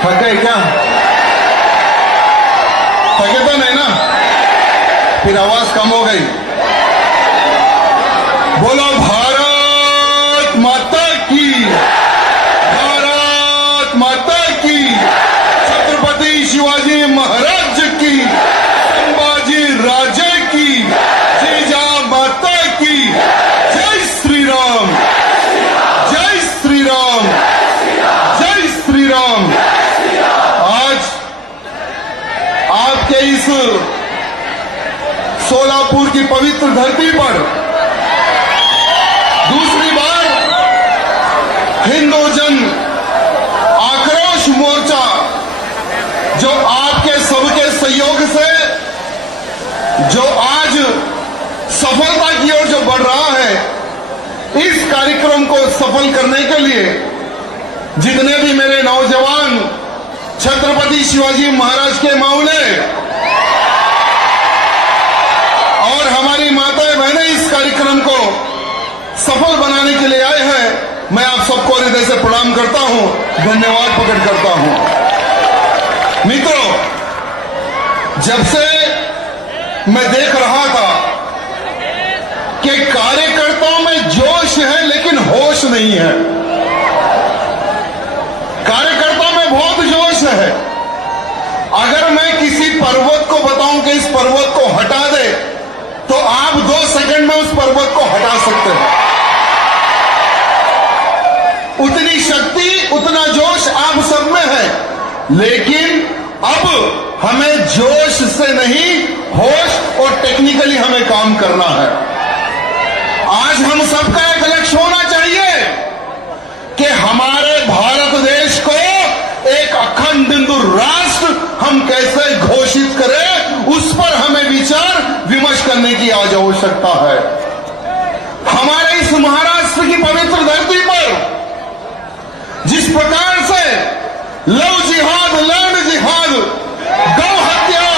थके क्या? थके तो नहीं ना? फिर आवाज कम हो गई। बोलो भारत माता की, भारत माता की, छत्रपति शिवाजी महाराज की, संभाजी राजे की, जीजा माता की, जय श्री राम, जय श्री राम, जय श्री राम। आज आपके इस सोलापुर की पवित्र धरती पर दूसरी बार हिंदू जन आक्रोश मोर्चा, जो आपके सबके सहयोग से जो आज सफलता की ओर जो बढ़ रहा है, इस कार्यक्रम को सफल करने के लिए जितने भी मेरे नौजवान छत्रपति शिवाजी महाराज के मामले और हमारी माताएं बहनें इस कार्यक्रम को सफल बनाने के लिए आए हैं, मैं आप सबको हृदय से प्रणाम करता हूं, धन्यवाद प्रकट करता हूं। मित्रों, जब से मैं देख रहा था कि कार्यकर्ताओं में जोश है लेकिन होश नहीं है। कार्यकर्ताओं में बहुत जोश है। अगर मैं किसी पर्वत को बताऊं कि इस पर्वत को हटा दे, तो आप 2 सेकंड में उस पर्वत को हटा सकते हैं। उतनी शक्ति, उतना जोश आप सब में है, लेकिन अब हमें जोश से नहीं, होश और टेक्निकली हमें काम करना है। आज हम सबका एक लक्ष्य होना चाहिए कि हमारे भारत देश को एक अखंड हिंदू राष्ट्र हम कैसे घोषित करें, उस पर हमें विचार विमर्श करने की आज आवश्यकता है। हमारे इस महाराष्ट्र की पवित्र धरती पर जिस प्रकार से लव जिहाद, लैंड जिहाद, गौ हत्या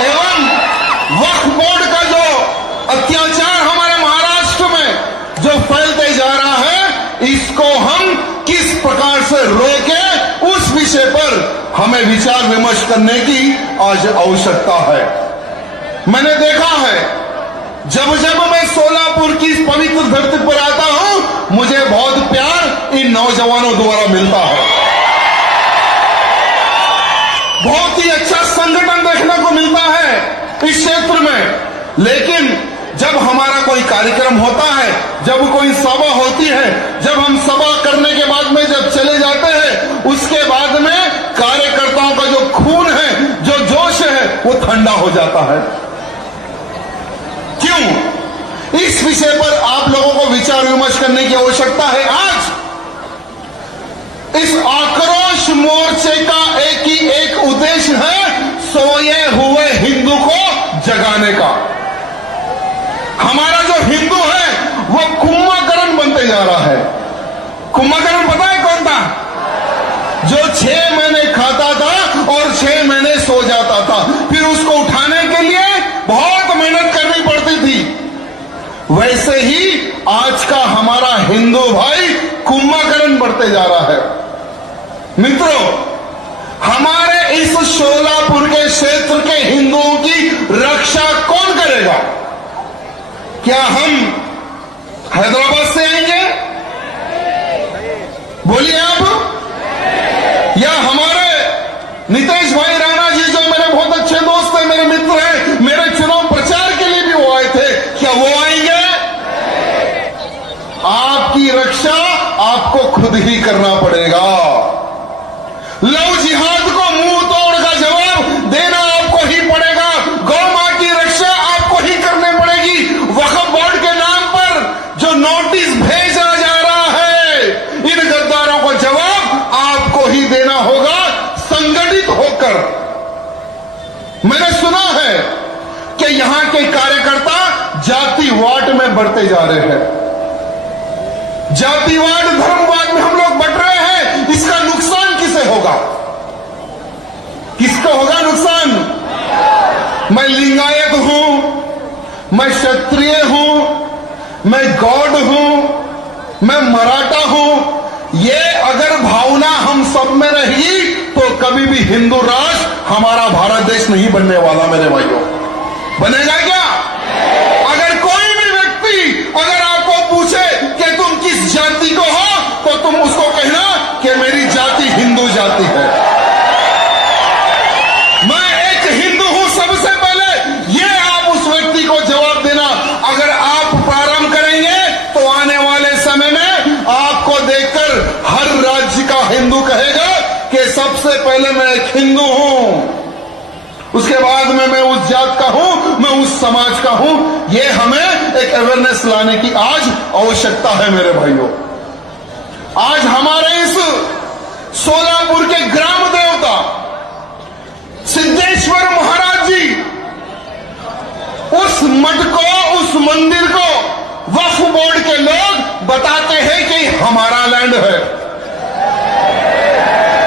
एवं वक्फ बोर्ड का जो अत्याचार हमारे महाराष्ट्र में जो फैलते जा रहा है, इसको हम किस प्रकार से रोकें, उस विषय पर हमें विचार विमर्श करने की आज आवश्यकता है। मैंने देखा है, जब जब मैं सोलापुर की इस पवित्र धरती पर आता हूं, मुझे बहुत प्यार इन नौजवानों द्वारा मिलता है। बहुत ही अच्छा संगठन देखने को मिलता है इस क्षेत्र में। लेकिन जब हमारा कोई कार्यक्रम होता है, जब कोई सभा होती है, जब हम सभा करने के बाद में जब चले जाते हैं, उसके बाद में कार्यकर्ताओं का जो खून है, जो जोश है, वो ठंडा हो जाता है। क्यों? इस विषय पर आप लोगों को विचार विमर्श करने की आवश्यकता है। आज इस आक्रोश मोर्चे का एक ही एक उद्देश्य है, सोए हुए हिंदू को जगाने का। हमारा जो हिंदू है वो कुंभकर्ण बनते जा रहा है। कुंभकर्ण पता है कौन था? जो 6 महीने खाता था और 6 महीने सो जाता था, फिर उसको उठाने के लिए बहुत मेहनत करनी पड़ती थी। वैसे ही आज का हमारा हिंदू भाई कुंभकर्ण बढ़ते जा रहा है। मित्रों, हमारे इस सोलापुर के क्षेत्र के हिंदुओं की रक्षा कौन करेगा? क्या हम हैदराबाद से आएंगे? बोलिए आप। या हमारे नीतीश भाई राणा जी, जो मेरे बहुत अच्छे दोस्त हैं, मेरे मित्र हैं, मेरे चुनाव प्रचार के लिए भी वो आए थे, क्या वो आएंगे? आपकी रक्षा आपको खुद ही करना पड़ेगा। लव जिहाद को मुंह तोड़ का जवाब देना आपको ही पड़ेगा। गौ मां की रक्षा आपको ही करनी पड़ेगी। वक्फ बोर्ड के नाम पर जो नोटिस भेजा जा रहा है, इन गद्दारों को जवाब आपको ही देना होगा, संगठित होकर। मैंने सुना है कि यहां के कार्यकर्ता जातिवाद में बढ़ते जा रहे हैं। जातिवाद, धर्मवाद में हम लोग बढ़ रहे हैं। इसका नुकसान किसे होगा? किसको होगा नुकसान? मैं लिंगायत हूं, मैं क्षत्रिय हूं, मैं गौड़ हूं, मैं मराठा हूं। ये अगर भावना हम सब में रही हिंदू राष्ट्र हमारा भारत देश नहीं बनने वाला मेरे भाइयों। बनेगा क्या? अगर कोई भी व्यक्ति अगर आपको पूछे कि तुम किस जाति को हो, तो तुम उसको कहना कि मेरी जाति हिंदू जाति है। मैं एक हिंदू हूं। सबसे पहले ये आप उस व्यक्ति को जवाब देना। अगर आप प्रारंभ करेंगे तो आने वाले समय में आपको देखकर हर राज्य का हिंदू कहेगा कि सबसे पहले मैं एक हिंदू हूं, उसके बाद में मैं उस जात का हूं, मैं उस समाज का हूं। यह हमें एक अवेयरनेस लाने की आज आवश्यकता है मेरे भाइयों। आज हमारे इस सोलापुर के ग्राम देवता सिद्धेश्वर महाराज जी, उस मठ को, उस मंदिर को वक्फ बोर्ड के लोग बताते हैं कि हमारा लैंड है।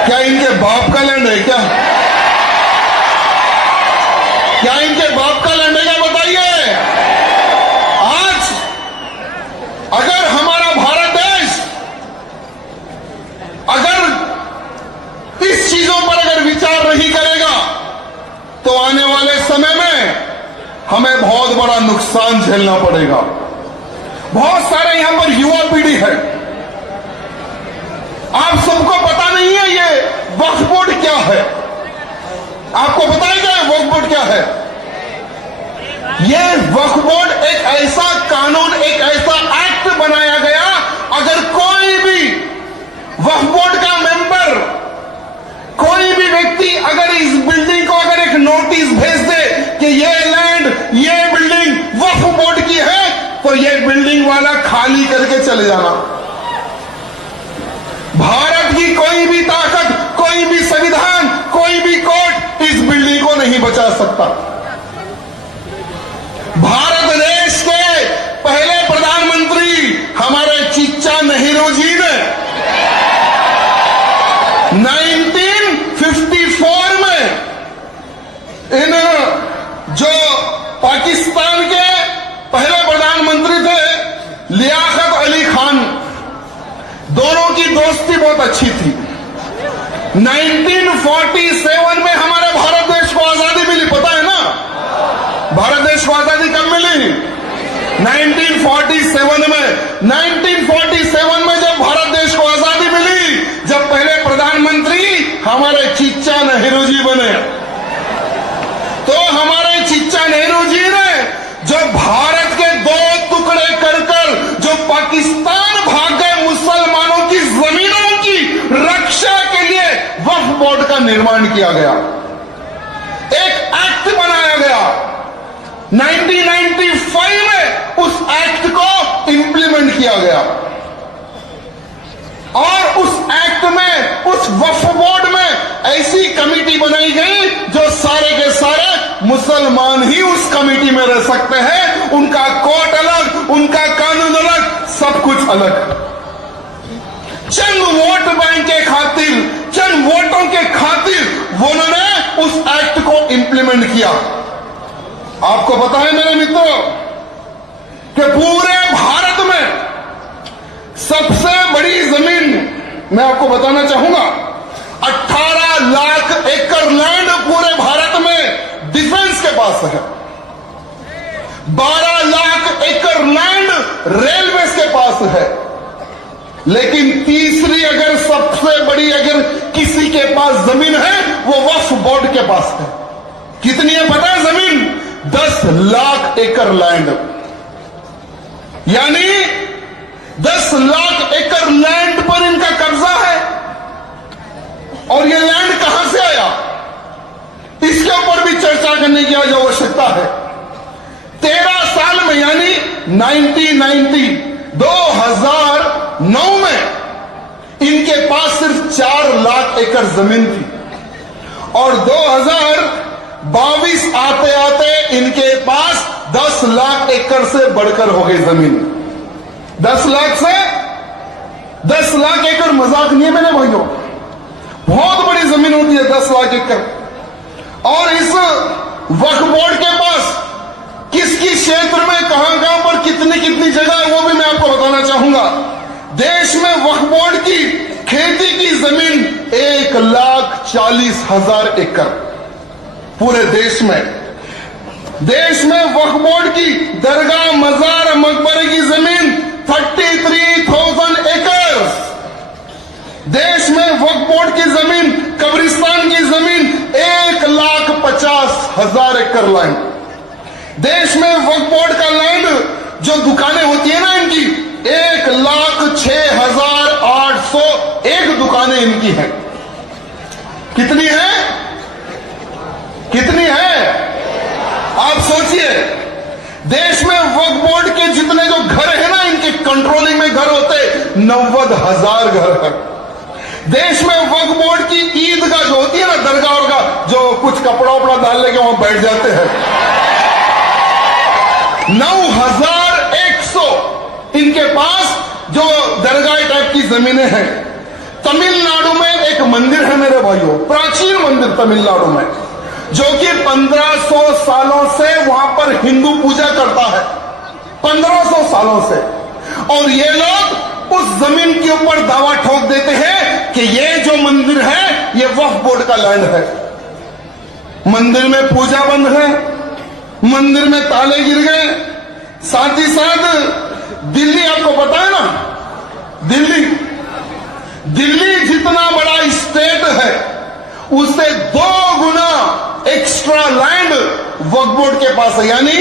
क्या इनके बाप का लैंड है? क्या इनके बाप का लैंड है? क्या बताइए। आज अगर हमारा भारत देश अगर इस चीजों पर अगर विचार नहीं करेगा तो आने वाले समय में हमें बहुत बड़ा नुकसान झेलना पड़ेगा। बहुत सारे यहां पर युवा पीढ़ी है, आप सबको पता नहीं है ये वक्फ बोर्ड क्या है। आपको बताएगा वक्फ बोर्ड क्या है? ये वक्फ बोर्ड एक ऐसा कानून, एक ऐसा एक्ट बनाया गया, अगर कोई भी वक्फ बोर्ड का मेंबर, कोई भी व्यक्ति अगर इस बिल्डिंग को अगर एक नोटिस भेज दे कि ये लैंड, ये बिल्डिंग वक्फ बोर्ड की है, तो ये बिल्डिंग वाला खाली करके चले जाना। भारत की कोई भी ताकत, कोई भी संविधान, कोई भी कोर्ट इस बिल्डिंग को नहीं बचा सकता। भारत देश के पहले प्रधानमंत्री हमारे चिच्चा नेहरू जी ने 1954 में इन जो पाकिस्तान के पहले प्रधानमंत्री थे लियाकत अली खान, दोनों की दोस्ती बहुत अच्छी थी। 1947 में हमारे भारत देश को आजादी मिली, पता है ना? भारत देश को आजादी कब मिली? 1947 में। 1947 में जब भारत देश को आजादी मिली, जब पहले प्रधानमंत्री हमारे चिच्चा नेहरू जी बने, तो हमारे चिच्चा नेहरू जी ने जो भारत के दो टुकड़े कर जो पाकिस्तान भाग गए मुसलमानों की जमीनों की रक्षा के लिए वक्फ बोर्ड का निर्माण किया गया, एक एक्ट बनाया गया। 1995 में उस एक्ट को इंप्लीमेंट किया गया और उस एक्ट में, उस वक्फ बोर्ड में ऐसी कमेटी बनाई गई जो सारे के सारे मुसलमान ही उस कमेटी में रह सकते हैं। उनका कोर्ट अलग, उनका कानून अलग, सब कुछ अलग। चंद वोट बैंक के खातिर, चंद वोटों के खातिर उन्होंने उस एक्ट को इंप्लीमेंट किया। आपको पता है मेरे मित्रों कि पूरे भारत में सबसे बड़ी जमीन, मैं आपको बताना चाहूंगा, 18 लाख एकड़ लैंड पूरे भारत में डिफेंस के पास है। 12 लाख एकड़ लैंड रेलवे के पास है। लेकिन तीसरी अगर सबसे बड़ी अगर किसी के पास जमीन है वो वक्फ बोर्ड के पास है। कितनी है पता है जमीन? 10 लाख एकड़ लैंड, यानी 10 लाख एकड़ लैंड पर इनका कब्जा है। और ये लैंड कहां से आया, इसके ऊपर भी चर्चा करने की आज आवश्यकता है। 13 साल में, यानी 2009 में इनके पास सिर्फ 4 लाख एकड़ जमीन थी और 2022 आते आते इनके पास 10 लाख एकड़ से बढ़कर हो गई जमीन। 10 लाख से 10 लाख एकड़ मजाक नहीं है मेरे भाइयों, बहुत बड़ी जमीन होती है 10 लाख एकड़। और इस वक्फ बोर्ड के पास किस किस क्षेत्र में कहां पर कितनी कितनी जगह है वो भी मैं आपको बताना चाहूंगा। देश में वक्फ बोर्ड की खेती की जमीन 1,40,000 एकड़ पूरे देश में वक्फ बोर्ड की दरगाह, मजार, मकबरे की जमीन 33,000 एकड़। देश में वक्फ बोर्ड की जमीन, कब्रिस्तान की जमीन 1,50,000 एकड़ लैंड। देश में वक्फ बोर्ड का लैंड, जो दुकानें होती है ना इनकी, 1,06,801 दुकानें इनकी हैं। कितनी है? आप सोचिए, देश में वक्फ बोर्ड के जितने जो घर है ना, इनके कंट्रोलिंग में घर होते 90,000 घर है। देश में वक्फ बोर्ड की ईदगाह जो होती है ना, दरगाह का, जो कुछ कपड़ा वपड़ा डालने के वहां बैठ जाते हैं, 9,100 इनके पास जो दरगाह टाइप की जमीनें हैं। तमिलनाडु में एक मंदिर है मेरे भाइयों, प्राचीन मंदिर तमिलनाडु में, जो कि 1500 सालों से वहां पर हिंदू पूजा करता है, 1500 सालों से। और ये लोग उस जमीन के ऊपर दावा ठोक देते हैं कि ये जो मंदिर है ये वक्फ बोर्ड का लैंड है। मंदिर में पूजा बंद है, मंदिर में ताले गिर गए। साथ ही साथ दिल्ली, आपको पता है ना, दिल्ली जितना बड़ा स्टेट है उससे 2 गुना एक्स्ट्रा लैंड वक्फ बोर्ड के पास है। यानी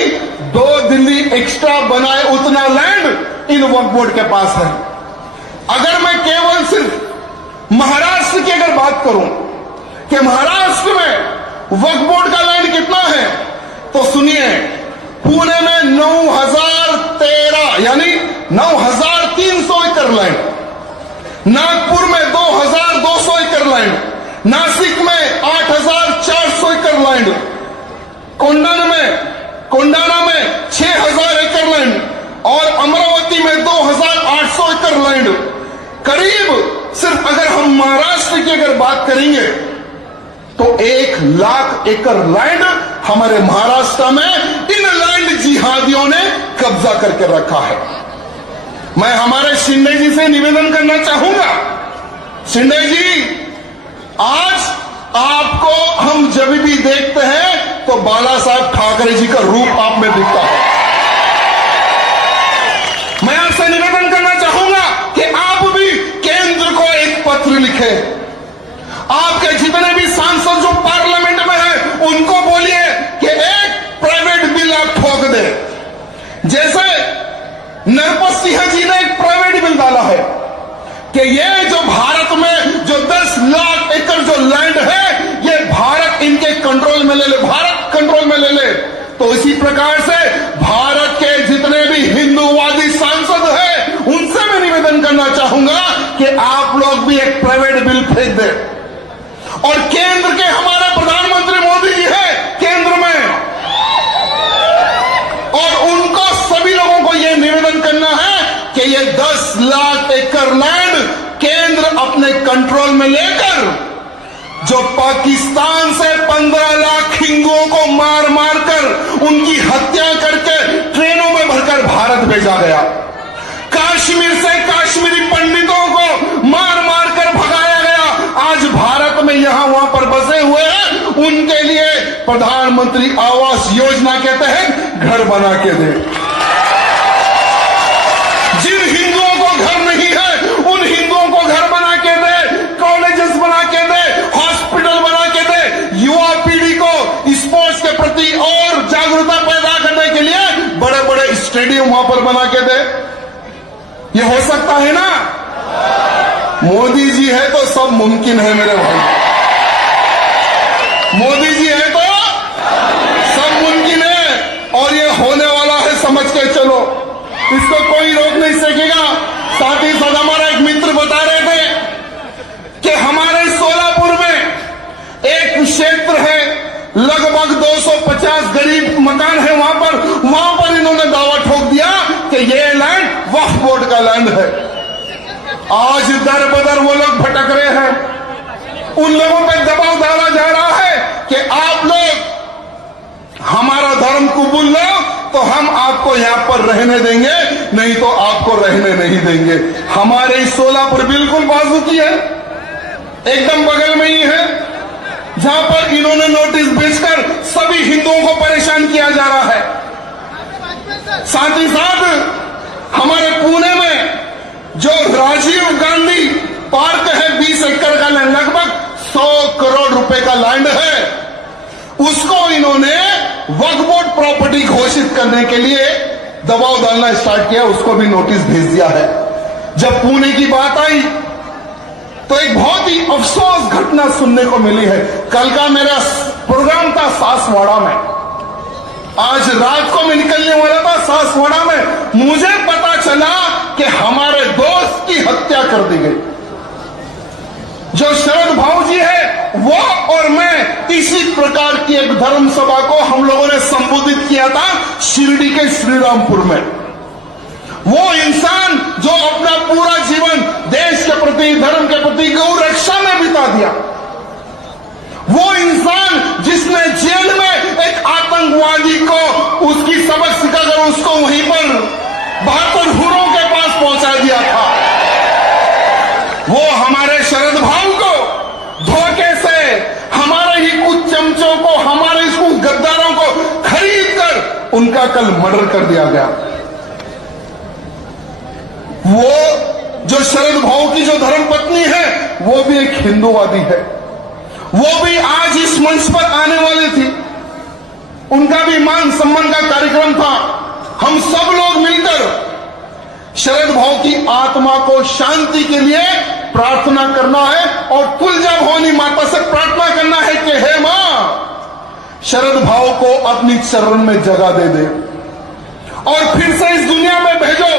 2 दिल्ली एक्स्ट्रा बनाए उतना लैंड इन वक्फ बोर्ड के पास है। अगर मैं केवल सिर्फ महाराष्ट्र की अगर बात करूं कि महाराष्ट्र में वक्फ बोर्ड का लैंड कितना है, तो सुनिए, पुणे में 9,013 यानी 9,300 एकड़ लैंड, नागपुर में 2,200 एकड़ लैंड, नासिक में 8,400 एकड़ लैंड, कोंडाना में 6,000 एकड़ लैंड और अमरावती में 2,800 एकड़ लैंड। करीब सिर्फ अगर हम महाराष्ट्र की अगर बात करेंगे तो 1,00,000 एकड़ लैंड हमारे महाराष्ट्र में इन लैंड जिहादियों ने कब्जा करके रखा है। मैं हमारे शिंदे जी से निवेदन करना चाहूंगा, शिंदे जी, आज आपको हम जब भी देखते हैं तो बाला साहब ठाकरे जी का रूप आप में दिखता है। मैं आपसे निवेदन करना चाहूंगा कि आप भी केंद्र को एक पत्र लिखे। आपके जितने भी सांसद जो पार्लियामेंट में हैं उनको बोलिए कि एक प्राइवेट बिल आप ठोक दे। जैसे नरपत सिंह जी ने एक प्राइवेट बिल डाला है कि ये जो भारत में जो 10 लाख एकड़ जो लैंड है ये भारत इनके कंट्रोल में ले ले, भारत कंट्रोल में ले ले। तो इसी प्रकार से भारत के जितने भी हिंदूवादी सांसद हैं उनसे मैं निवेदन करना चाहूंगा कि आप लोग भी एक प्राइवेट बिल फेंक दें। और केंद्र के हमारे प्रधानमंत्री मोदी जी है केंद्र में, और उनको सभी लोगों को यह निवेदन करना है कि ये 10 लाख एकड़ लैंड केंद्र अपने कंट्रोल में लेकर, जो पाकिस्तान से 15 लाख हिंदुओं को मार मार कर उनकी हत्या करके ट्रेनों में भरकर भारत भेजा गया, कश्मीर से काश्मीरी पंडितों को मार मार कर भगाया गया, आज भारत में यहां वहां पर बसे हुए हैं, उनके लिए प्रधानमंत्री आवास योजना के तहत घर बना के दे। जिन हिंदुओं को घर नहीं है उन हिंदुओं को घर बना के दे, कॉलेजेस बना के दे, हॉस्पिटल बना के दे, युवा पीढ़ी को स्पोर्ट्स के प्रति और जागरूकता पैदा करने के लिए बड़े बड़े स्टेडियम वहां पर बना के दे। ये हो सकता है ना? मोदी जी है तो सब मुमकिन है मेरे भाई, मोदी जी है तो सब मुमकिन है, और ये होने वाला है, समझ के चलो, इसको कोई रोक नहीं सकेगा। साथ ही साथ हमारा एक मित्र बता रहे थे कि हमारे सोलापुर में एक क्षेत्र है, लगभग 250 गरीब मकान है, वहां पर इन्होंने दावा ठोक दिया कि ये लैंड वक्फ बोर्ड का लैंड है। आज दर बदर वो लोग भटक रहे हैं, उन लोगों पर दबाव डाला जा रहा है कि आप लोग हमारा धर्म कबूल लो तो हम आपको यहां पर रहने देंगे, नहीं तो आपको रहने नहीं देंगे। हमारे सोलापुर बिल्कुल बाजू की है, एकदम बगल में ही है, जहां पर इन्होंने नोटिस भेजकर सभी हिंदुओं को परेशान किया जा रहा है। साथ ही साथ हमारे पुणे में जो राजीव गांधी पार्क है 20 एकड़ का लैंड, लगभग 100 करोड़ रुपए का लैंड है, उसको इन्होंने वक्फ बोर्ड प्रॉपर्टी घोषित करने के लिए दबाव डालना स्टार्ट किया, उसको भी नोटिस भेज दिया है। जब पुणे की बात आई तो एक बहुत ही अफसोस घटना सुनने को मिली है। कल का मेरा प्रोग्राम था सासवाड़ा में, आज रात को मैं निकलने वाला था सासवाड़ा में, मुझे पता चला कि हमारे दोस्त की हत्या कर दी गई। जो शरद भाऊ जी है वो और मैं इसी प्रकार की एक धर्म सभा को हम लोगों ने संबोधित किया था शिरडी के श्रीरामपुर में। वो इंसान जो अपना पूरा जीवन देश के प्रति, धर्म के प्रति, गौ रक्षा में बिता दिया, वो इंसान जिसने जेल में एक आतंकवादी को उसकी सबक सिखाकर उसको वहीं पर 72 हुरों के पास पहुंचा दिया था, वो हमारे शरद भाऊ को धोखे से, हमारे ही कुछ चमचों को, हमारे कुछ गद्दारों को खरीद कर उनका कल मर्डर कर दिया गया। वो जो शरद भाऊ की जो धर्म पत्नी है वो भी एक हिंदूवादी है, वो भी आज इस मंच पर आने वाली थी, उनका भी मान सम्मान का कार्यक्रम था। हम सब लोग मिलकर शरद भाऊ की आत्मा को शांति के लिए प्रार्थना करना है और तुलजा भवानी माता से प्रार्थना करना है कि हे मां, शरद भाऊ को अपनी चरण में जगह दे दे और फिर से इस दुनिया में भेजो,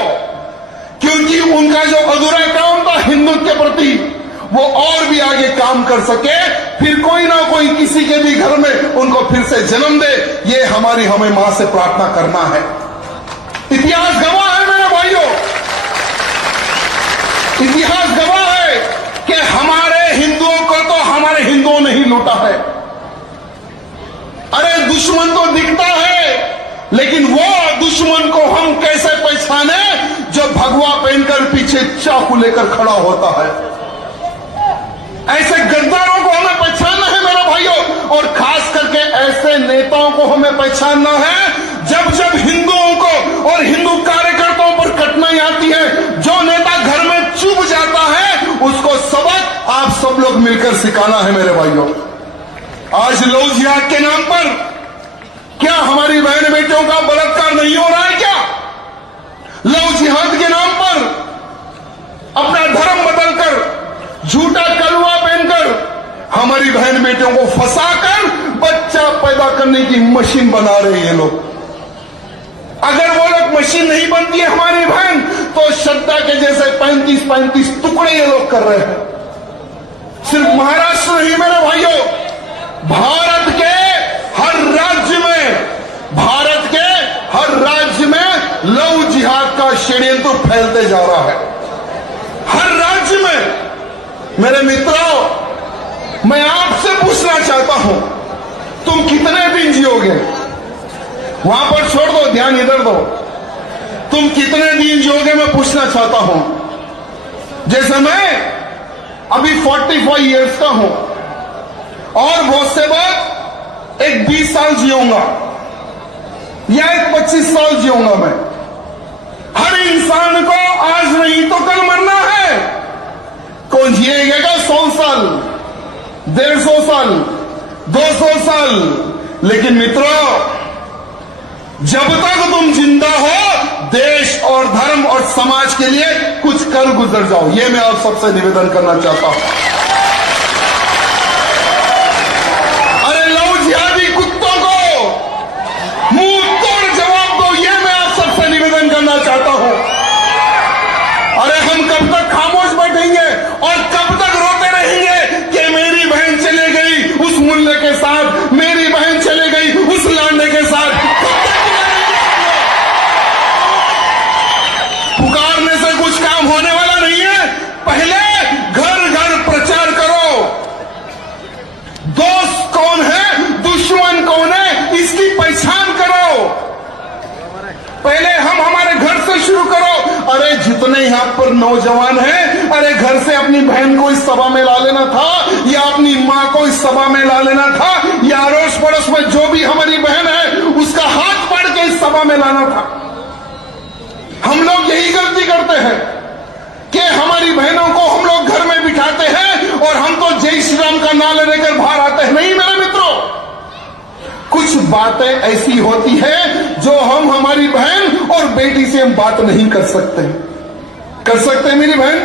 क्योंकि उनका जो अधूरा काम था हिंदुत्व के प्रति वो और भी आगे काम कर सके, फिर कोई ना कोई किसी के भी घर में उनको फिर से जन्म दे, ये हमें मां से प्रार्थना करना है। इतिहास गवाह है मेरे भाइयों, इतिहास गवाह है कि हमारे हिंदुओं को तो हमारे हिंदुओं ने ही लूटा है। अरे दुश्मन तो दिखता है, लेकिन वो दुश्मन को हम कैसे पहचाने जो भगवा पहनकर पीछे चाकू लेकर खड़ा होता है। ऐसे गद्दारों को हमें पहचानना है मेरे भाइयों, और खास करके ऐसे नेताओं को हमें पहचानना है जब जब हिंदुओं को और हिंदू कार्यकर्ताओं पर कठिनाई आती है, जो नेता घर में चुप जाता है उसको सबक आप सब लोग मिलकर सिखाना है मेरे भाइयों। आज लव जिहाद के नाम पर क्या हमारी बहन बेटियों का बलात्कार नहीं हो रहा है क्या? लव जिहाद के नाम पर अपना धर्म बदलकर, झूठा कलवा पहनकर हमारी बहन बेटियों को फंसाकर बच्चा पैदा करने की मशीन बना रहे हैं लोग। अगर वो लोग मशीन नहीं बनती है हमारी बहन, तो श्रद्धा के जैसे 35-35 टुकड़े ये लोग कर रहे हैं। सिर्फ महाराष्ट्र नहीं मेरे भाइयों, भारत के हर राज्य में, भारत के हर राज्य में लव जिहाद का षड्यंत्र फैलते जा रहा है, हर राज्य में। मेरे मित्रों, मैं आपसे पूछना चाहता हूं, तुम कितने दिन जियोगे? वहां पर छोड़ दो, ध्यान इधर दो। तुम कितने दिन जियोगे मैं पूछना चाहता हूं। जैसे मैं अभी 45 इयर्स का हूं और बहुत से बाद एक 20 साल जियूंगा या एक 25 साल जियूंगा मैं। हर इंसान को आज नहीं तो कल मरना है। कौन जिएगा 100 साल, 150 साल, 200 साल, लेकिन मित्रों जब तक तुम जिंदा हो देश और धर्म और समाज के लिए कुछ कर गुजर जाओ, ये मैं आप सबसे निवेदन करना चाहता हूं। अरे लव जिहादी कुत्तों को मुंह तोड़ जवाब दो, ये मैं आप सबसे निवेदन करना चाहता हूं। अरे हम कब तक खामोश बैठेंगे और कब तक रोते रहेंगे कि मेरी बहन चले गई उस मुल्ले के साथ, मेरी बहन चले गई उस लांडे के साथ। पुकारने से कुछ काम होने वाला नहीं है। पहले घर घर प्रचार जितने यहाँ पर नौजवान हैं, अरे घर से अपनी बहन को इस सभा में ला लेना था, या अपनी माँ को इस सभा में ला लेना था, या अड़ोस पड़ोस में जो भी हमारी बहन है उसका हाथ पकड़ के इस सभा में लाना था। हम लोग यही गलती करते हैं कि हमारी बहनों को हम लोग घर में बिठाते हैं और हम तो जय श्री राम का नारा लेकर बाहर आते हैं। नहीं मेरे मित्रों, कुछ बातें ऐसी होती है जो हम हमारी बहन और बेटी से हम बात नहीं कर सकते। कर सकते हैं मेरी बहन?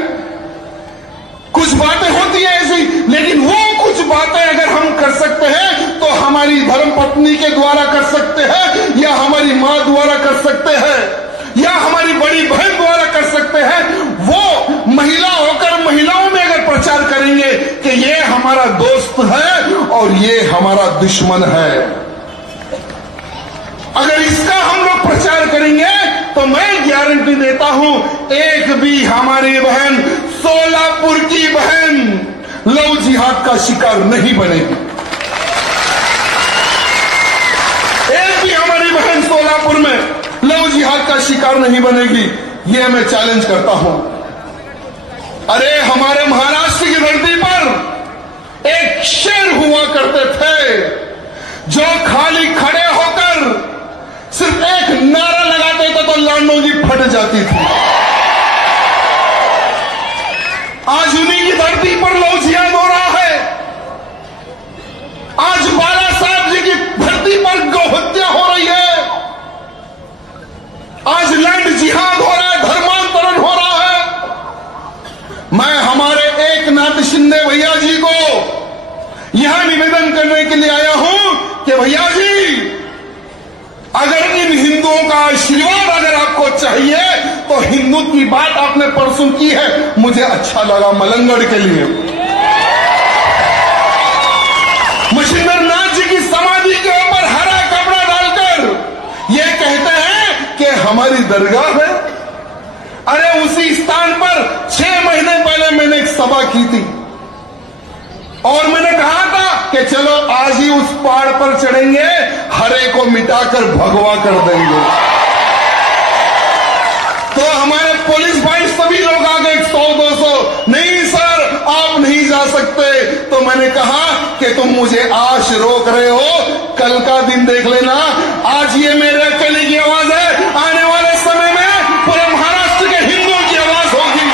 कुछ बातें होती है ऐसी, लेकिन वो कुछ बातें अगर हम कर सकते हैं तो हमारी धर्म पत्नी के द्वारा कर सकते हैं, या हमारी मां द्वारा कर सकते हैं, या हमारी बड़ी बहन द्वारा कर सकते हैं। वो महिला होकर महिलाओं में अगर प्रचार करेंगे कि ये हमारा दोस्त है और ये हमारा दुश्मन है, अगर इसका हम लोग प्रचार करेंगे तो मैं गारंटी देता हूं एक भी हमारी बहन, सोलापुर की बहन, लव जिहाद का शिकार नहीं बनेगी। एक भी हमारी बहन सोलापुर में लव जिहाद का शिकार नहीं बनेगी, यह मैं चैलेंज करता हूं। अरे हमारे महाराष्ट्र की धरती पर एक शेर हुआ करते थे जो खाली खड़े होकर सिर्फ एक नारा लगाते थे तो लांडों की फट जाती थी। आज उन्हीं की धरती पर लव जिहाद हो रहा है। आज बाला साहब जी की धरती पर गौहत्या हो रही है। आज लैंड जिहाद हो रहा है, धर्मांतरण हो रहा है। मैं हमारे एकनाथ शिंदे भैया जी को यहां निवेदन करने के लिए आया हूं कि भैया जी, अगर इन हिंदुओं का आशीर्वाद अगर आपको चाहिए तो हिंदू की बात आपने परसों की है, मुझे अच्छा लगा मलंगड़ के लिए। मछिंद्र नाथ जी की समाधि के ऊपर हरा कपड़ा डालकर ये कहते हैं कि हमारी दरगाह है। अरे उसी स्थान पर 6 महीने पहले मैंने एक सभा की थी और मैंने कहा था कि चलो आज ही उस पहाड़ पर चढ़ेंगे, हरे को मिटाकर भगवा कर देंगे। तो हमारे पुलिस भाई सभी लोग आ गए, 100-200, नहीं सर आप नहीं जा सकते। तो मैंने कहा कि तुम मुझे आज रोक रहे हो, कल का दिन देख लेना। आज ये मेरे अकेले की आवाज है, आने वाले समय में पूरे महाराष्ट्र के हिंदुओं की आवाज होगी।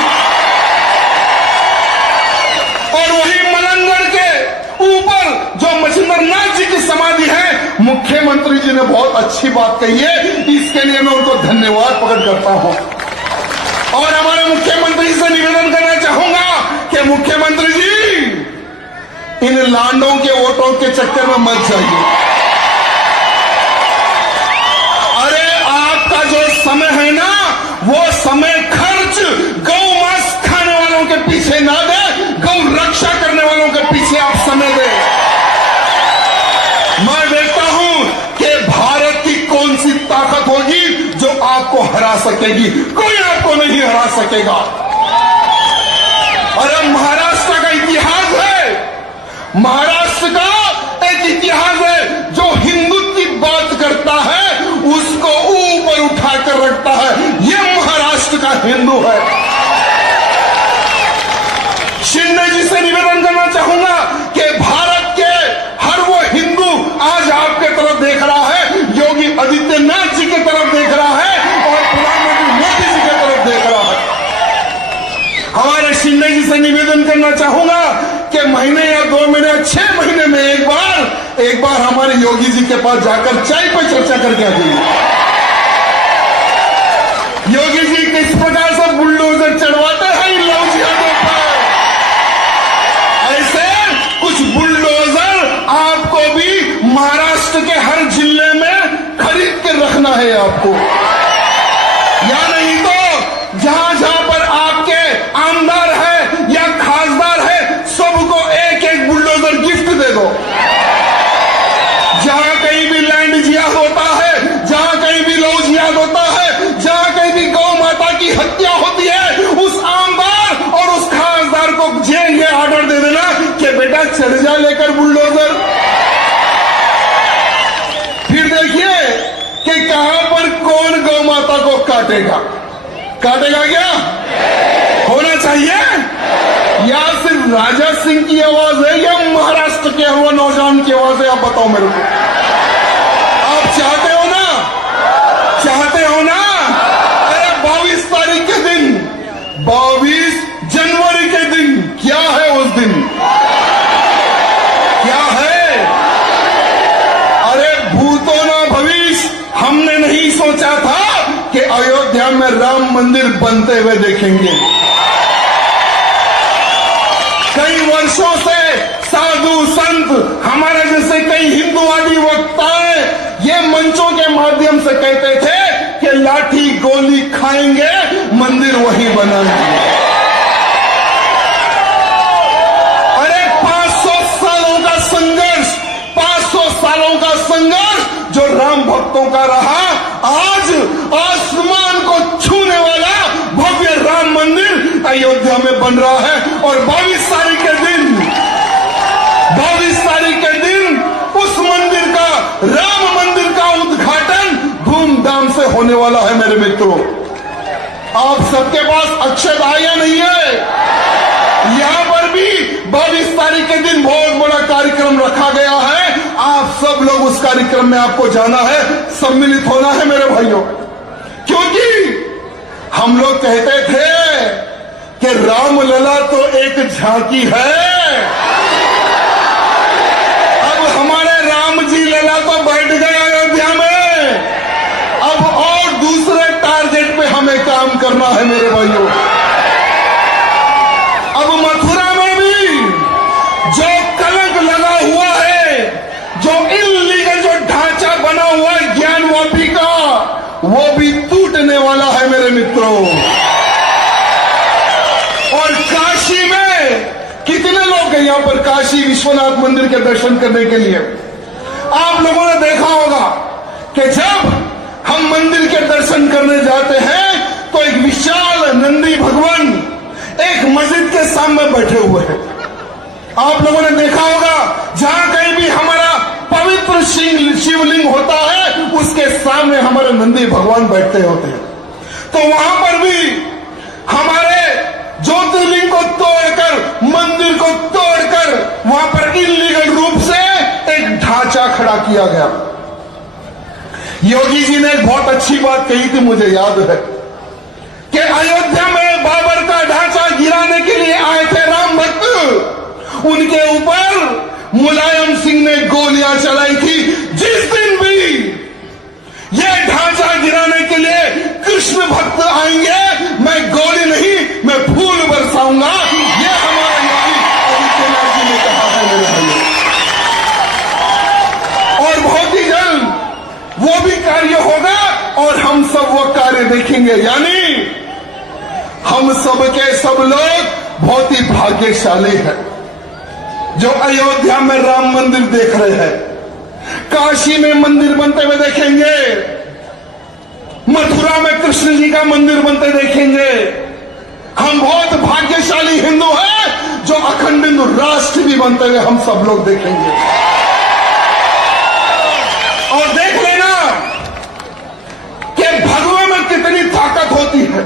और वही मलंगड़ के ऊपर जो मछिंद्र नाथ जी की समाधि है, मुख्यमंत्री जी ने बहुत अच्छी बात कही है, इसके लिए मैं उनको धन्यवाद प्रकट करता हूं। और हमारे मुख्यमंत्री से निवेदन करना चाहूंगा कि मुख्यमंत्री जी, इन लांडों के वोटों के चक्कर में मत जाइए। अरे आपका जो समय है ना, वो समय खर्च गौ मांस खाने वालों के पीछे ना दे, गौ रक्षा करने वालों के पीछे आप समय दे। मैं देखता हूं कि भारत की कौन सी ताकत होगी जो आपको हरा सकेगी। कोई आपको नहीं हरा सकेगा। और महाराष्ट्र का इतिहास है, महाराष्ट्र का एक इतिहास है जो हिंदुत्व की बात करता है, उसको ऊपर उठाकर रखता है। यह महाराष्ट्र का हिंदू है। शिंदे जी से निवेदन करना चाहूंगा कि भारत के हर वो हिंदू आज आपके तरफ देख रहा है, योगी आदित्यनाथ जी की तरफ देख रहा है और प्रधानमंत्री मोदी जी की तरफ देख रहा है। हमारे शिंदे जी से निवेदन करना चाहूंगा कि महीने या 2 महीने 6 महीने में एक बार हमारे योगी जी के पास जाकर चाय पर चर्चा करके आ जाइए। योगी जी किस प्रकार से बुलडोजर चढ़वाते हैं इन लव जिहादों पर, ऐसे कुछ बुलडोजर आपको भी महाराष्ट्र के हर जिले में खरीद के रखना है आपको। या नहीं तो जहां जहां पर आपके आमदार है या खासदार है, सबको एक एक बुलडोजर गिफ्ट दे दो। जहां कहीं भी लैंड जिहाद होता है, जहां कहीं भी लव जिहाद होता है, जहां कहीं भी गौ माता की हत्या होती है, उस आमदार और उस खासदार को ये ऑर्डर दे देना कि बेटा चढ़ जा लेकर बुलडोजर। फिर देखिए कि कहां पर कौन गौ माता को काटेगा। काटेगा क्या? होना चाहिए? या सिर्फ राजा सिंह की आवाज है या महाराष्ट्र के हुआ नौजवान की आवाज है? आप बताओ मेरे को। आप चाहते हो ना? चाहते हो ना? अरे 22 तारीख के दिन, 22 जनवरी के दिन क्या है? उस दिन क्या है? अरे भूतो ना भविष्य, हमने नहीं सोचा था कि अयोध्या में राम मंदिर बनते हुए देखेंगे। कई वर्षों से साधु संत, हमारे जैसे कई हिंदूवादी वक्ताएं ये मंचों के माध्यम से कहते थे कि लाठी गोली खाएंगे, मंदिर वहीं बनाएंगे। अरे 500 सालों का संघर्ष, 500 सालों का संघर्ष जो राम भक्तों का रहा, आज आसमान को छूने वाला भव्य राम मंदिर अयोध्या में बन रहा है। और 22 तारीख के दिन, 22 तारीख के दिन उस मंदिर का, राम मंदिर का उद्घाटन धूमधाम से होने वाला है। मेरे मित्रों, आप सबके पास अक्षताएं नहीं है? यहां पर भी 22 तारीख के दिन बहुत बड़ा कार्यक्रम रखा गया है। आप सब लोग उस कार्यक्रम में आपको जाना है, सम्मिलित होना है मेरे भाइयों, क्योंकि हम लोग कहते थे कि रामलला तो एक झांकी है, अब हमारे राम जी लला तो बैठ गए अयोध्या में, अब और दूसरे टारगेट पे हमें काम करना है मेरे भाइयों। अब मथुरा में भी जो कलंक लगा हुआ है, जो इल्लीगल जो ढांचा बना हुआ है ज्ञानवापी का, वो भी टूटने वाला है मेरे मित्रों। और काशी में कितने लोग गए यहां पर काशी विश्वनाथ मंदिर के दर्शन करने के लिए? आप लोगों ने देखा होगा कि जब हम मंदिर के दर्शन करने जाते हैं तो एक विशाल नंदी भगवान एक मस्जिद के सामने बैठे हुए हैं। आप लोगों ने देखा होगा जहां कहीं भी हमारा पवित्र शिवलिंग होता है उसके सामने हमारे नंदी भगवान बैठते होते हैं। तो वहां पर भी हमारे ज्योतिर्लिंग को तोड़कर, मंदिर को तोड़कर वहां पर इल्लीगल रूप से एक ढांचा खड़ा किया गया। योगी जी ने एक बहुत अच्छी बात कही थी, मुझे याद है, कि अयोध्या में बाबर का ढांचा गिराने के लिए आए थे राम भक्त, उनके ऊपर मुलायम सिंह ने गोलियां चलाई थी। जिस दिन भी यह ढांचा गिराने के लिए कृष्ण भक्त आएंगे, मैं गोली नहीं, मैं फूल बरसाऊंगा। यह हमारा योगी आदित्यनाथ जी ने कहा है मेरे भाइयों। और बहुत ही जल्द वो भी कार्य होगा और हम सब वो कार्य देखेंगे। यानी हम सब के सब लोग बहुत ही भाग्यशाली हैं जो अयोध्या में राम मंदिर देख रहे हैं, काशी में मंदिर बनते हुए देखेंगे, मथुरा में कृष्ण जी का मंदिर बनते देखेंगे। हम बहुत भाग्यशाली हिंदू हैं जो अखंड हिंदू राष्ट्र भी बनते हुए हम सब लोग देखेंगे। और देख लेना कि भगवा में कितनी ताकत होती है।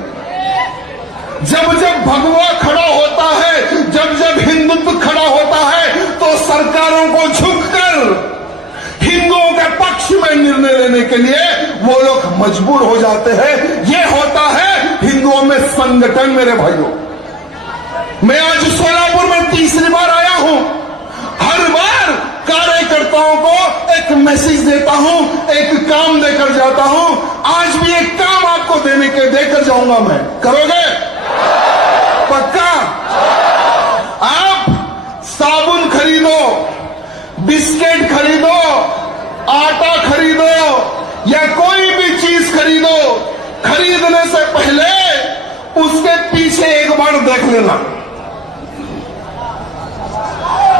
जब जब भगवा खड़ा होता है, जब जब हिंदुत्व खड़ा होता है, तो सरकारों को झुककर हिंदुओं के पक्ष में निर्णय लेने के लिए वो लोग मजबूर हो जाते हैं। ये होता है हिंदुओं में संगठन मेरे भाइयों। मैं आज सोलापुर में तीसरी बार आया हूं। हर बार कार्यकर्ताओं को एक मैसेज देता हूं, एक काम देकर जाता हूं। आज भी एक काम आपको देकर जाऊंगा मैं। करोगे? पक्का? आप साबुन खरीदो, बिस्किट खरीदो, आटा खरीदो या कोई भी चीज खरीदो, खरीदने से पहले उसके पीछे एक बार देख लेना।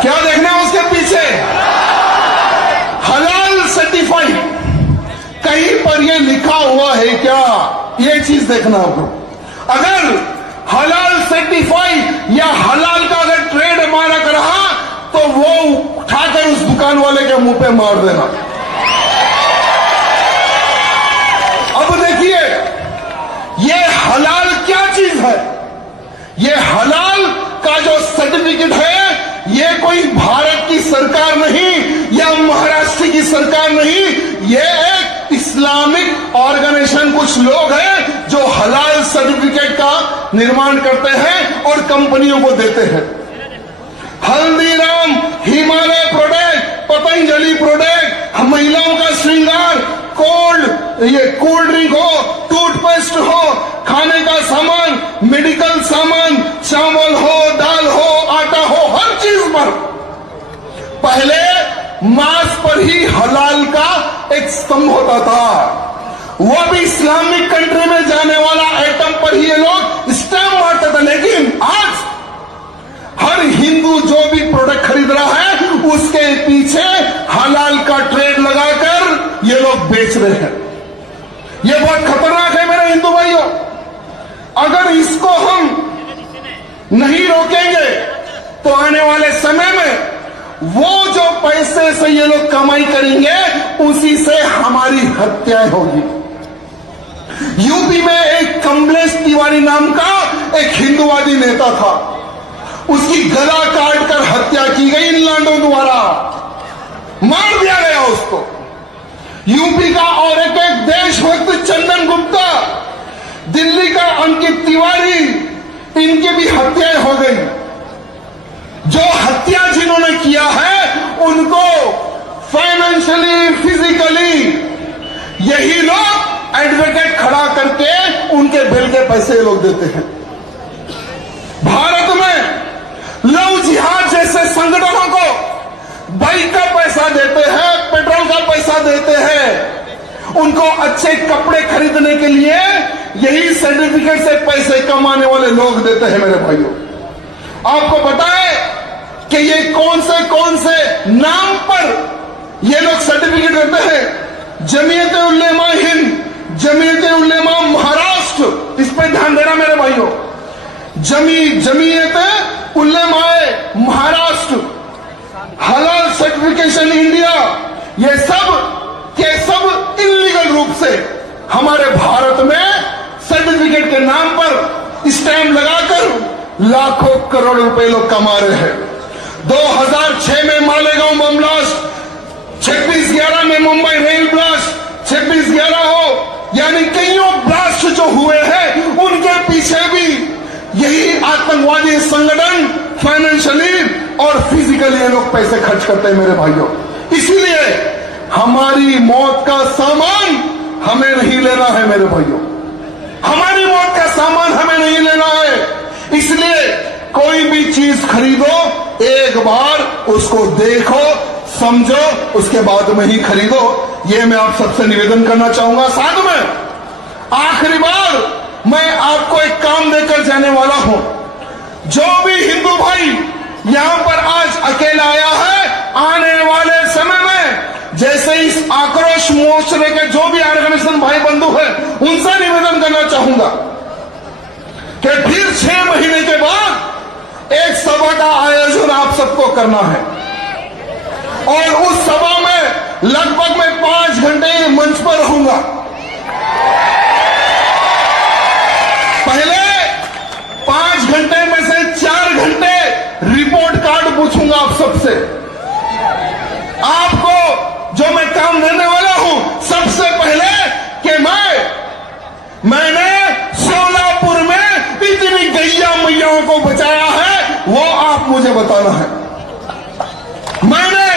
क्या देखना है उसके पीछे? हलाल सर्टिफाइड, कहीं पर यह लिखा हुआ है क्या? यह चीज देखना आपको। अगर हलाल सर्टिफाइड या हलाल का अगर ट्रेड मार्क रहा तो वो उठाकर उस दुकान वाले के मुंह पे मार देना। अब देखिए, ये हलाल है। ये हलाल का जो सर्टिफिकेट है, ये कोई भारत की सरकार नहीं या महाराष्ट्र की सरकार नहीं, ये एक इस्लामिक ऑर्गेनाइजेशन, कुछ लोग हैं जो हलाल सर्टिफिकेट का निर्माण करते हैं और कंपनियों को देते हैं। हल्दीराम, हिमालय प्रोडक्ट, पतंजलि प्रोडक्ट, महिलाओं का श्रृंगार, कोल्ड ड्रिंक हो, टूथपेस्ट हो, खाने का सामान, मेडिकल सामान, चावल हो, दाल हो, आटा हो, हर चीज पर पहले मांस पर ही हलाल का एक स्तंभ होता था। वो भी इस्लामिक कंट्री में जाने वाला आइटम पर ही ये लोग स्टैम्प मारते थे। लेकिन आज हर हिंदू जो भी प्रोडक्ट खरीद रहा है, उसके पीछे हलाल का ट्रेड लगाकर ये लोग बेच रहे हैं। ये बहुत खतरनाक है मेरे हिंदू भाइयों। अगर इसको हम नहीं रोकेंगे तो आने वाले समय में वो जो पैसे से ये लोग कमाई करेंगे, उसी से हमारी हत्याएं होगी। यूपी में एक कमलेश तिवारी नाम का एक हिंदूवादी नेता था, उसकी गला काटकर हत्या की गई इन लांडों द्वारा, मार दिया गया उसको। यूपी का और एक देशभक्त चंदन गुप्ता, दिल्ली का अंकित तिवारी, इनकी भी हत्याएं हो गई। जो हत्या जिन्होंने किया है, उनको फाइनेंशियली, फिजिकली यही लोग एडवोकेट खड़ा करके उनके बिल के पैसे लोग देते हैं। भारत में लव जिहाद जैसे संगठनों को बाइक का पैसा देते हैं, पेट्रोल का पैसा देते हैं, उनको अच्छे कपड़े खरीदने के लिए यही सर्टिफिकेट से पैसे कमाने वाले लोग देते हैं। मेरे भाइयों, आपको पता है कि ये कौन से नाम पर ये लोग सर्टिफिकेट देते हैं? जमीयत उलेमा हिंद, जमीयत उलेमा महाराष्ट्र, इस पर ध्यान देना मेरे भाइयों। जमीयत उलेमा महाराष्ट्र, हलाल सर्टिफिकेशन इंडिया, ये सब के सब इलीगल रूप से हमारे भारत में सर्टिफिकेट के नाम पर स्टैम्प लगाकर लाखों करोड़ रुपए लोग कमा रहे हैं। 2006 में मालेगांव बम ब्लास्ट, 26/11 में मुंबई रेल ब्लास्ट, 26/11 हो, यानी कईयों ब्लास्ट जो हुए हैं, उनके पीछे भी यही आतंकवादी संगठन फाइनेंशियली और फिजिकली ये लोग पैसे खर्च करते हैं मेरे भाइयों। इसीलिए हमारी मौत का सामान हमें नहीं लेना है मेरे भाइयों, हमारी मौत का सामान हमें नहीं लेना है। इसलिए कोई भी चीज खरीदो, एक बार उसको देखो, समझो, उसके बाद में ही खरीदो। ये मैं आप सबसे निवेदन करना चाहूंगा। साथ में आखिरी बार मैं आपको एक काम देकर जाने वाला हूं। जो भी हिंदू भाई यहां पर आज अकेला आया है, आने वाले समय में जैसे इस आक्रोश मोर्चे के जो भी ऑर्गेनाइजेशन भाई बंधु है, उनसे निवेदन करना चाहूंगा कि फिर 6 महीने के बाद एक सभा का आयोजन आप सबको करना है और उस सभा में लगभग मैं 5 घंटे मंच पर रहूंगा। पहले 5 घंटे में से 4 घंटे रिपोर्ट कार्ड पूछूंगा आप सबसे। आपको जो मैं काम देने वाला हूं, सबसे पहले कि मैंने सोलापुर में इतनी गैया मैयाओं को बचाया है, वो आप मुझे बताना है। मैंने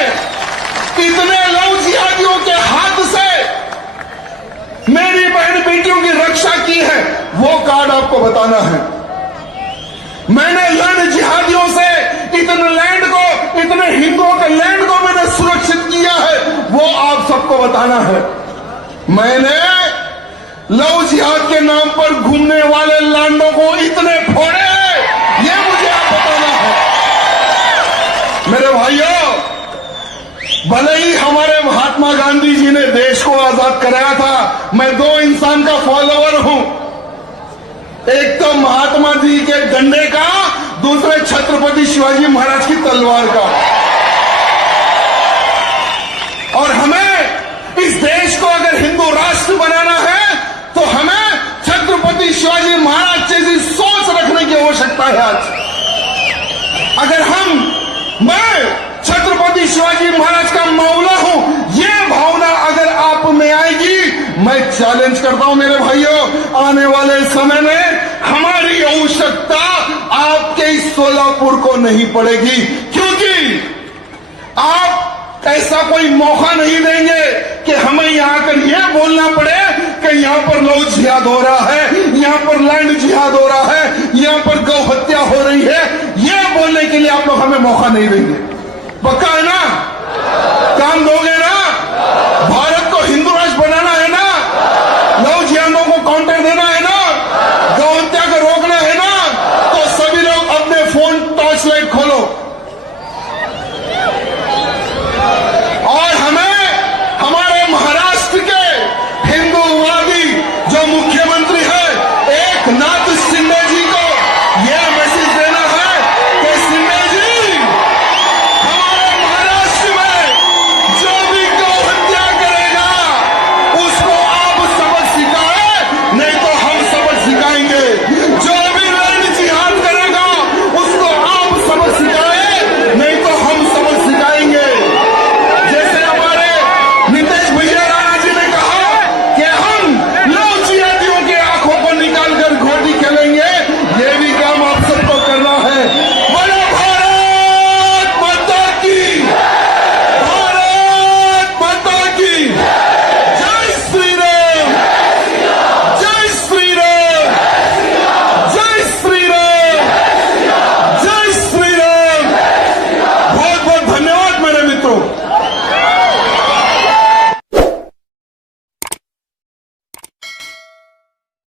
इतने लव जिहादियों के हाथ से मेरी बहन बेटियों की रक्षा की है, वो कार्ड आपको बताना है। मैंने लैंड जिहादियों से इतने लैंड को, इतने हिंदुओं के लैंड को मैंने सुरक्षित किया है, वो आप सबको बताना है। मैंने लव जिहाद के नाम पर घूमने वाले लांडों को इतने फोड़े हैं, ये मुझे आप बताना है। मेरे भाइयों, भले ही हमारे महात्मा गांधी जी ने देश को आजाद कराया था, मैं 2 इंसान का फॉलोअर हूं। एक तो महात्मा जी के डंडे का, दूसरे छत्रपति शिवाजी महाराज की तलवार का। और हमें इस देश को अगर हिंदू राष्ट्र बनाना है, तो हमें छत्रपति शिवाजी महाराज जैसी सोच चैलेंज करता हूं मेरे भाइयों, आने वाले समय में हमारी आवश्यकता आपके इस सोलापुर को नहीं पड़ेगी, क्योंकि आप ऐसा कोई मौका नहीं देंगे कि हमें यहां आकर यह बोलना पड़े कि यहां पर लव जिहाद हो रहा है, यहां पर लैंड जिहाद हो रहा है, यहां पर गौ हत्या हो रही है। यह बोलने के लिए आप लोग हमें मौका नहीं देंगे, पक्का है ना?